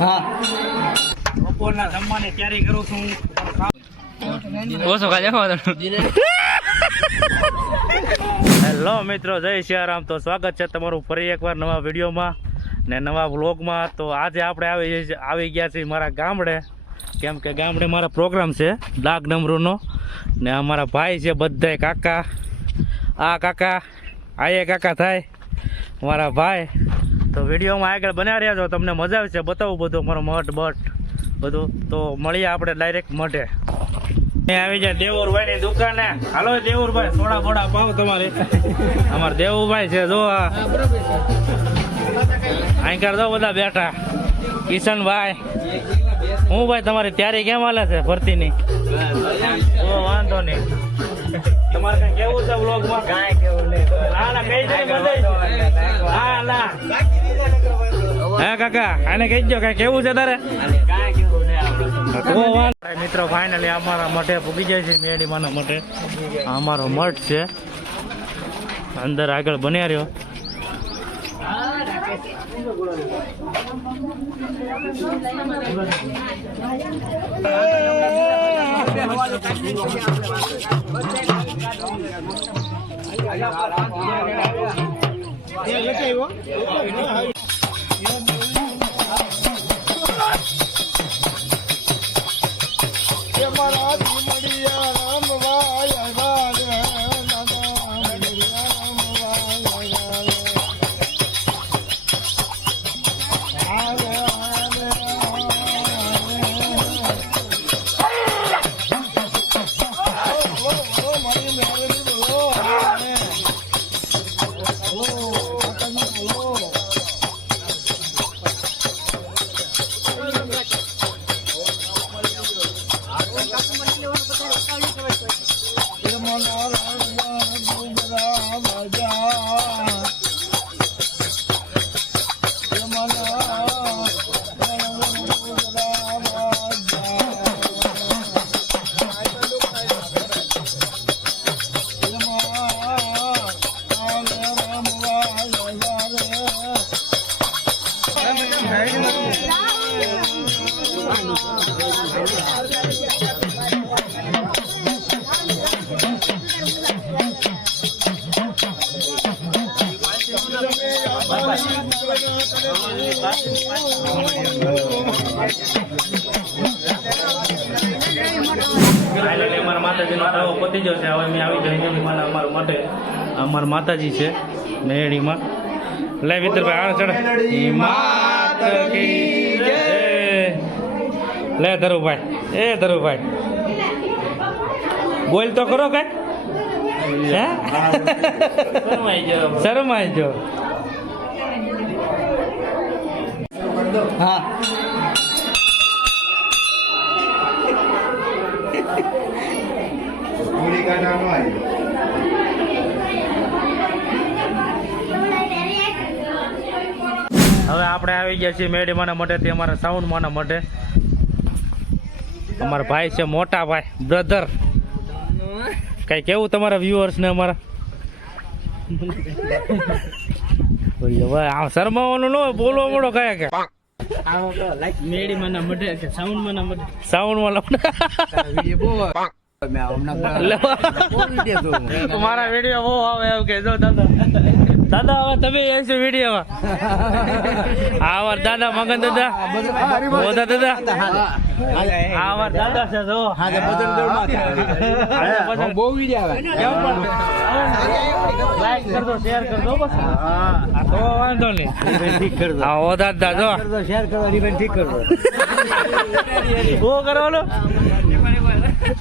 હા બપોરના જમવાની તૈયારી કરું છું. ઓછો ખાજે. હેલો મિત્રો, જય સિયારામ. તો સ્વાગત છે તમારું ફરી એકવાર નવા વિડીયોમાં ને નવા વ્લોગમાં. તો આજે આપણે આવી ગયા છીએ મારા ગામડે, કેમ કે ગામડે મારા પ્રોગ્રામ છે ડાક ડમરૂનો. ને અમારા ભાઈ છે બધાય કાકા, આ કાકા આ કાકા થાય મારા ભાઈ. તો વિડીયોમાં આગળ બન્યા રહ્યા છો, તમને મજા આવશે, બતાવું બધું મારો મઠ બટ બધું. તો મળીએ આપણે ડાયરેક્ટ મઠે. આવી જાય દેવુરભાઈ ની દુકાને. હાલો દેવુરભાઈ, થોડા થોડા પાવ તમારે. અમારે દેવુભાઈ છે જો, અહીં કર દો બધા બેઠા. કિશનભાઈ, હું ભાઈ તમારી તૈયારી કેમ હાલે છે ભરતીની? વાંધો નહીં. તમારે કઈ કેવું છે વ્લોગમાં? કાંઈ કેવું નહીં. હા ના કઈ જાય બધા. હા ના હે કાકા, આને કહી દો કઈ કેવું છે તારે? મિત્રો ફાઇનલી અમારા મઠે પૂગી જાય છે, મેડી માના મઠે. અમારો મઠ છે, અંદર આગળ બન્યા રહ્યો. અમારા માતાજીનો તાવો પતી ગયો છે. હવે મેં આવી જાય અમારા માટે. અમારા માતાજી છે મેળીમાં. લે વિતરભાઈ આ ચડ. લે ધરુભાઈ, એ ધરુભાઈ બોલ તો કરો કઈ. હે શરમાઈ જો. હા હવે આપણે આવી ગયા છીએ મેડી માના મઠે. તે અમારા સાઉન્ડ માના મઠે. અમારા ભાઈ છે મોટા ભાઈ, બ્રધર. કઈ કેવું તમારા વ્યુઅર્સ ને અમારા? આમ શરમાવાનું ન બોલવા મળો કયા કે મેડી માના મઢે કે સાઉન્ડ માના મઢે. સાઉન્ડ માં મારા વિડીયો બહુ આવે એમ કે જો દાદા દાદા હવે તમે આવશો વિડીયોમાં. આવાર દાદા મગન દાદા મોદા દાદા આવાર દાદા છે જો. બહુ વિડીયો આવે. લાઈક કરજો, શેર કરજો બસ. તો વાંધો નહીં. ઠીક કરજો. હા ઓ દાદા જો શેર કરો, રિબન ઠીક કરજો. શું કરવાનું?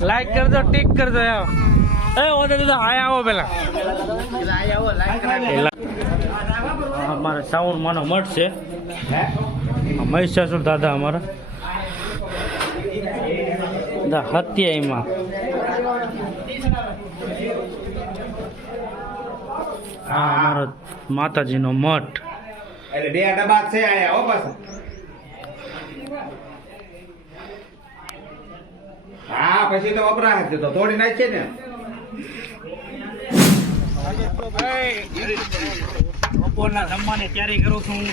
લાઈક કરજો, ટીક કરજો. એ ઓ દાદા આયા આવો પેલા. અમારે સાઉન્ડ માનો મઠ છે. મહિષાસુર દાદા અમારા હત્યામાં. હા અમારો માતાજીનો મઠ. એટલે બે ડબ્બા છે આયા હો પાછા. હા પછી તો વપરાશ છે તો તોડી નાખીએ ને. બપોરના જમવાની તૈયારી કરું છું.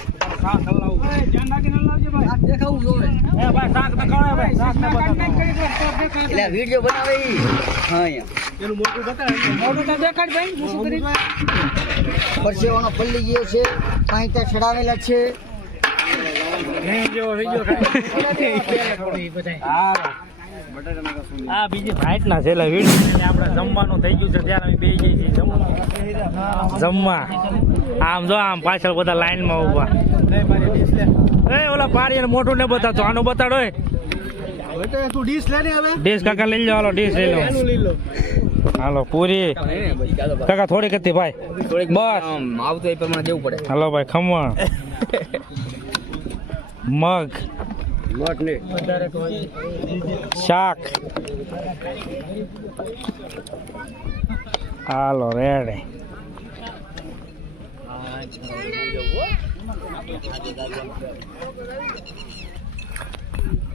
એટલે વિડીયો બનાવે ઈ. હા પરસેવાનો પલ્લી ગયો છે પાણી ચડાવેલા છે. આ બીજી ફાઇટ ના છેલ્લા વિડીયો આપણે જમવાનું થઈ ગયું છે ત્યારે અમે બેસી જઈએ છીએ જમવા. આમ જો આમ પાછળ બધા લાઈન માં ઉભા. એ ઓલા પાડી મોટું ને બતાવતો આનું બતાડો. તું ડીશ લે ને હવે ડીશ કાકા લઈ લો. હાલો ડીશ લઈ લો. હાલો પૂરી કાકા થોડીક હતી ભાઈ બસ આવતો એ પ્રમાણે દેવું પડે. હાલો ભાઈ ખમણ મગ શાક. હાલો રેડી.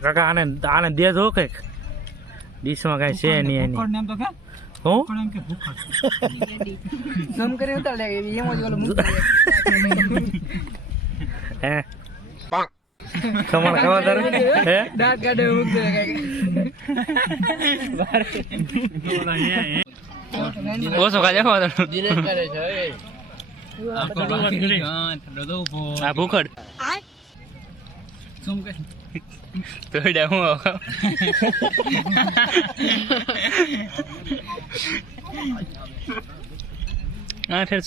કાકા આને દેજો કઈક ડીશમાં કઈ છે નહીં એની. હું સમ કરે ઉતાર લે એમ જ ઓલો મૂક હે ખમણ ખાવા તારે હે દાંત કાઢે મૂક દે ઓછો ખાજે ખાવા ધીરે કરે છે આ ભૂખડ સમ કરે તો હું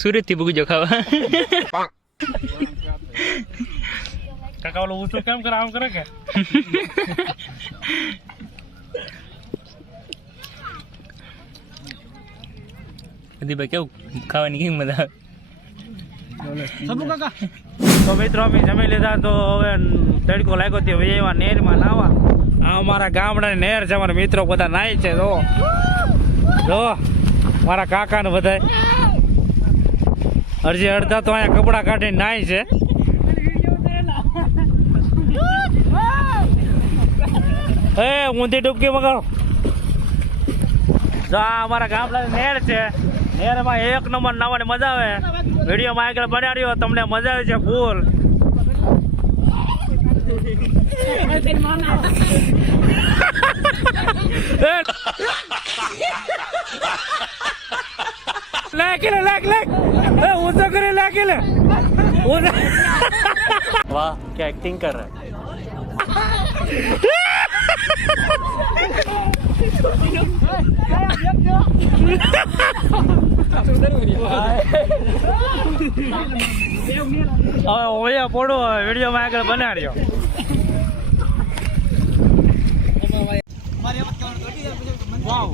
સુરત થી ભૂગજો ખાવા. કાકા ઓલું ઊંચું કેમ કરે આમ કરે કે ભાઈ કેવું ખાવાની કેવી મજા આવે. તો મિત્રો અમે જમી લીધા તો હવે તડકો લાગ્યો તે એવા નેરમાં નાવા. આ અમારા ગામડાની નેર છે. અમારા મિત્રો બધા નાય છે. જો મારા કાકા ને બધા અડધી અડધા તો અહીંયા કપડા કાઢીને નાય છે. એ ઊંધી ડૂબકી વગાડો. જો આ અમારા ગામડાની નેર છે. નેરમાં એક નંબર નાવાની મજા આવે. વિડીયોમાં આગળ બનાવ્યો તમને મજા આવે છે ફૂલ. वाह क्या एक्टिंग कर रहा है. ઓયા પડો વિડીયોમાં આગળ બનાવ્યો. વાવ